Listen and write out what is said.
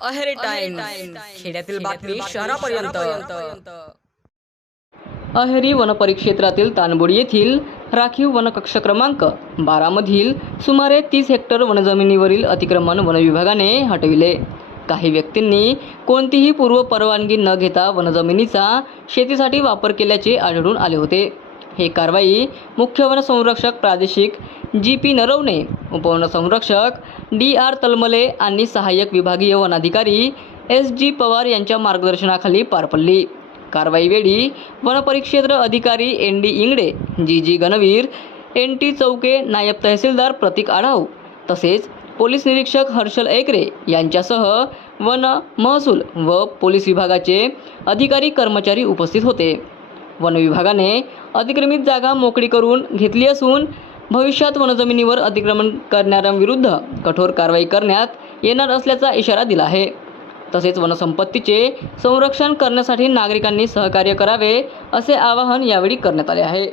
Aheri time खेड्यातील बातमी शहरापर्यंत। अहेरी वनपरिक्षेत्रातील तानबोडी येथील राखीव वनकक्ष क्रमांक 12 मधील सुमारे 30 हेक्टर वनजमिनीवरील अतिक्रमण वनविभागाने हटविले। काही व्यक्तींनी कोणतीही पूर्व परवानगी न घेता वनजमिनीचा शेतीसाठी वापर केल्याचे आढळून आले होते। ही कारवाई मुख्य वनसंरक्षक प्रादेशिक जी.पी. नरवणे, उपवनसंरक्षक डी.आर. तलमले आणि सहाय्यक विभागीय वनाधिकारी एस.जी. पवार यांच्या मार्गदर्शनाखाली पार पडली। कारवाईवेळी वनपरिक्षेत्र अधिकारी एन.डी. इंगडे, जी.जी. गणवीर, एन.टी. चौके, नायब तहसीलदार प्रतीक आढाव तसेच पोलीस निरीक्षक हर्षल एकरे यांच्यासह वन, महसूल व पोलीस विभागाचे अधिकारी कर्मचारी उपस्थित होते। वन विभागाने अतिक्रमित जागा मोकळी करून घेतली असून भविष्यात वनजमिनीवर अतिक्रमण करणाऱ्यांविरुद्ध कठोर कारवाई करण्यात येणार असल्याचा इशारा दिला आहे। तसेच वनसंपत्तीचे संरक्षण करण्यासाठी नागरिकांनी सहकार्य करावे असे आवाहन यावेळी करण्यात आले आहे।